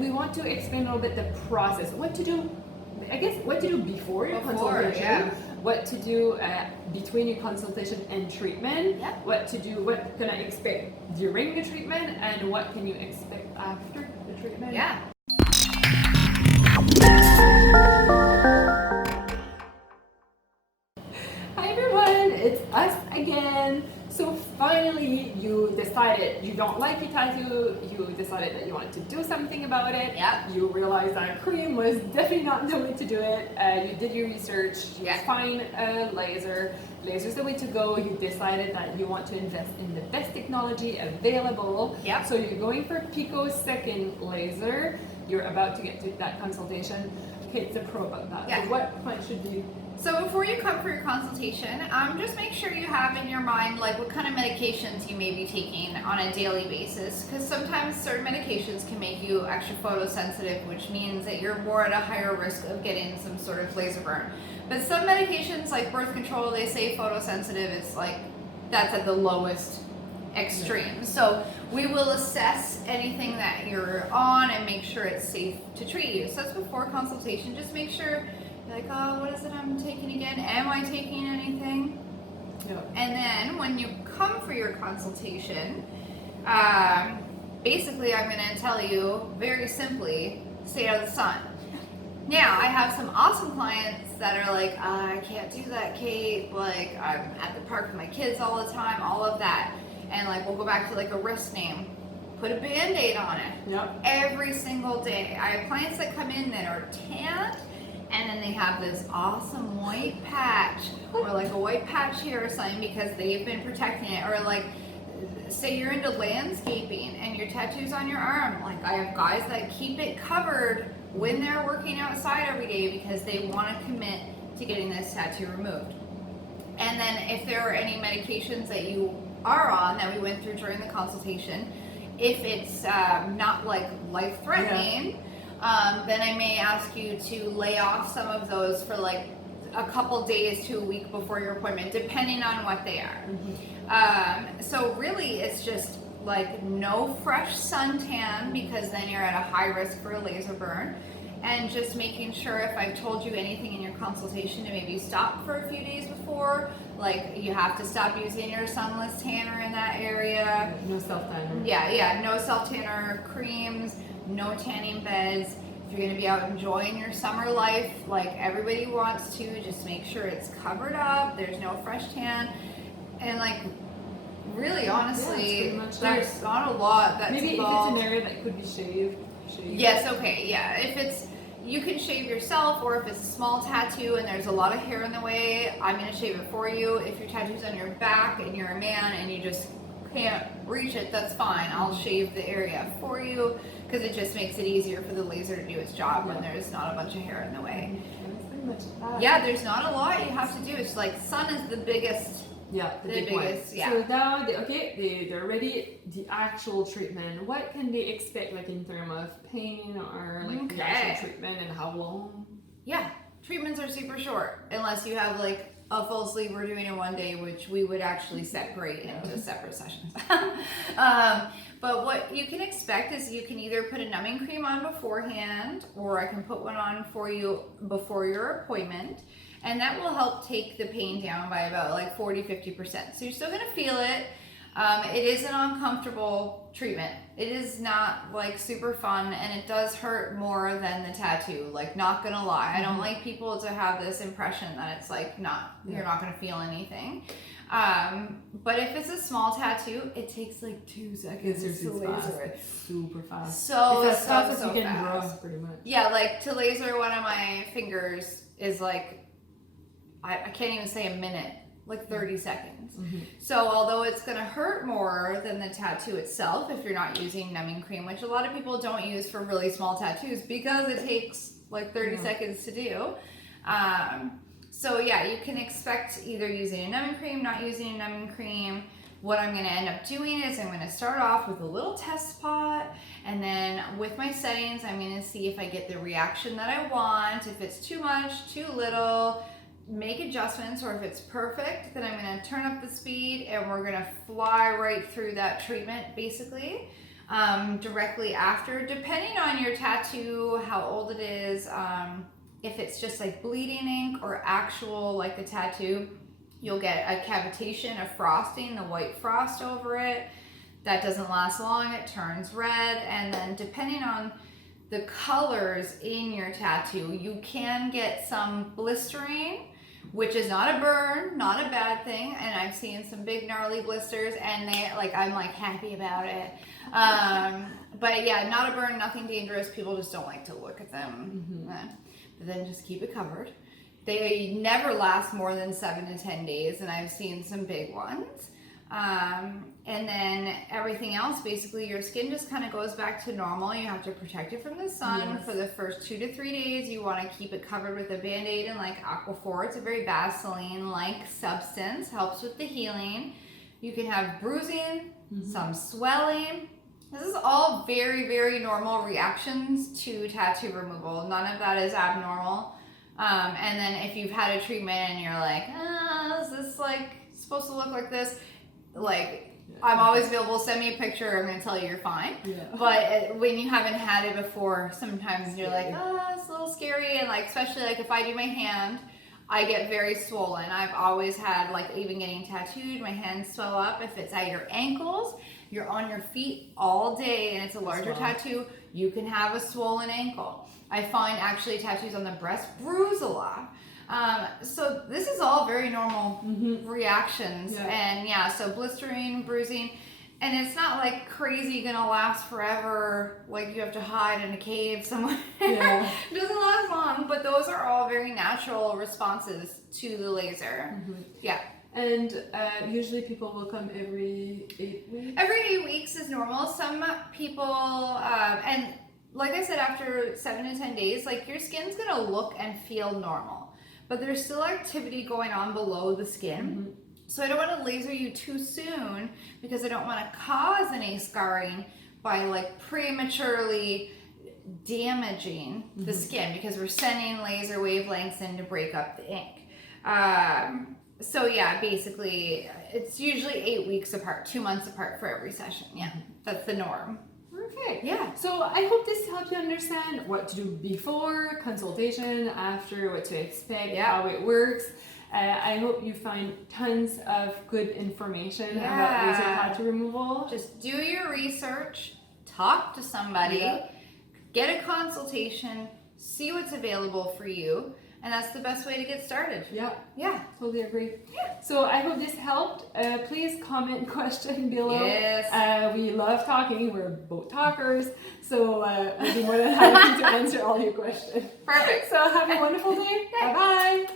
we want to explain a little bit the process, what to do, I guess, what to do before your consultation, what to do between your consultation and treatment, what to do, what can I expect during the treatment, and what can you expect after the treatment. Hi everyone, it's us again. So finally you decided you don't like your tattoo, you decided that you wanted to do something about it. You realized that cream was definitely not the way to do it. You did your research, you find a laser. Laser's the way to go. You decided that you want to invest in the best technology available. So you're going for picosecond laser. You're about to get to that consultation. Kate's a pro about that. So what point should you? So before you come for your consultation, just make sure you have in your mind like what kind of medications you may be taking on a daily basis, because sometimes certain medications can make you extra photosensitive, which means that you're more at a higher risk of getting some sort of laser burn. But some medications like birth control, they say photosensitive, it's like that's at the lowest extreme. So we will assess anything that you're on and make sure it's safe to treat you. So that's before consultation. Just make sure you're like, oh, what is it I'm taking again? Am I taking anything? And then when you come for your consultation, basically I'm going to tell you very simply, stay out of the sun. Now, I have some awesome clients that are like, I can't do that, Kate. Like, I'm at the park with my kids all the time, all of that. And like, we'll go back to like a wrist name. Put a Band-Aid on it every single day. I have clients that come in that are tan, and then they have this awesome white patch, or like a white patch here or something because they've been protecting it. Or like, say you're into landscaping and your tattoo's on your arm. Like, I have guys that keep it covered when they're working outside every day because they want to commit to getting this tattoo removed. And then if there are any medications that you are on that we went through during the consultation, if it's not like life-threatening, then I may ask you to lay off some of those for like a couple days to a week before your appointment, depending on what they are. So really it's just like no fresh suntan, because then you're at a high risk for a laser burn. And just making sure if I've told you anything in your consultation to maybe stop for a few days before, like you have to stop using your sunless tanner in that area. No self-tanner. No self-tanner creams, no tanning beds. If you're gonna be out enjoying your summer life like everybody wants to, just make sure it's covered up, there's no fresh tan. And like, really honestly, there's not a lot that's maybe involved. If it's an area that could be shaved. Yes, okay, if it's, you can shave yourself, or if it's a small tattoo and there's a lot of hair in the way, I'm going to shave it for you. If your tattoo's on your back and you're a man and you just can't reach it, that's fine. I'll shave the area for you, because it just makes it easier for the laser to do its job when there's not a bunch of hair in the way. There's not a lot you have to do. It's like sun is the biggest. The biggest. So now, they're ready. The actual treatment. What can they expect, like in terms of pain or like the actual treatment, and how long? Treatments are super short unless you have like a full sleeve we're doing in one day, which we would actually separate into separate sessions. But what you can expect is you can either put a numbing cream on beforehand, or I can put one on for you before your appointment. And that will help take the pain down by about like 40-50%. So you're still gonna feel it. It is an uncomfortable treatment. It is not like super fun, and it does hurt more than the tattoo. Like, not gonna lie. I don't like people to have this impression that it's like you're not gonna feel anything. But if it's a small tattoo, it takes like 2 seconds to laser it. Super fast. So it's as fast as so you can fast. draw, pretty much. Like to laser one of my fingers is like, I can't even say a minute, like 30 seconds. So although it's gonna hurt more than the tattoo itself if you're not using numbing cream, which a lot of people don't use for really small tattoos because it takes like 30 seconds to do. So you can expect either using a numbing cream, not using a numbing cream. What I'm gonna end up doing is I'm gonna start off with a little test spot, and then with my settings, I'm gonna see if I get the reaction that I want, if it's too much, too little, make adjustments, or if it's perfect, then I'm going to turn up the speed and we're going to fly right through that treatment basically. directly after, depending on your tattoo, how old it is, if it's just like bleeding ink or actual like a tattoo, you'll get a cavitation, a frosting, the white frost over it. That doesn't last long, it turns red, and then depending on the colors in your tattoo, you can get some blistering, which is not a burn, not a bad thing, and I've seen some big gnarly blisters, and I'm like happy about it. But yeah, not a burn, nothing dangerous. People just don't like to look at them. But then just keep it covered. They never last more than 7 to 10 days, and I've seen some big ones. And then everything else, basically your skin just kind of goes back to normal. You have to protect it from the sun for the first 2 to 3 days. You want to keep it covered with a Band-Aid and like Aquaphor. It's a very Vaseline-like substance, helps with the healing. You can have bruising, some swelling. This is all very, very normal reactions to tattoo removal. None of that is abnormal. And then if you've had a treatment and you're like, is this like supposed to look like this? Like, I'm always available. Send me a picture. I'm going to tell you you're fine. But when you haven't had it before, sometimes you're like, it's a little scary. And like, especially like if I do my hand, I get very swollen. I've always had, like, even getting tattooed, my hands swell up. If it's at your ankles, you're on your feet all day and it's a larger tattoo, you can have a swollen ankle. I find actually tattoos on the breast bruise a lot. So this is all very normal reactions. And so blistering, bruising, and it's not like crazy gonna last forever, like you have to hide in a cave somewhere. It doesn't last long, but those are all very natural responses to the laser. And usually people will come every 8 weeks? Every 8 weeks is normal. Some people, and like I said, after 7 to 10 days, like your skin's gonna look and feel normal. But there's still activity going on below the skin. So I don't want to laser you too soon because I don't want to cause any scarring by like prematurely damaging the skin, because we're sending laser wavelengths in to break up the ink. So yeah, basically it's usually 8 weeks apart, 2 months apart for every session. That's the norm. Okay. So I hope this helped you understand what to do before consultation, after, what to expect, how it works. I hope you find tons of good information about laser tattoo removal. Just do your research, talk to somebody, get a consultation, see what's available for you. And that's the best way to get started. Totally agree. So I hope this helped. Please comment question below. We love talking. We're both talkers. So we'll be more than happy to answer all your questions. Perfect. So have a wonderful day. Bye-bye.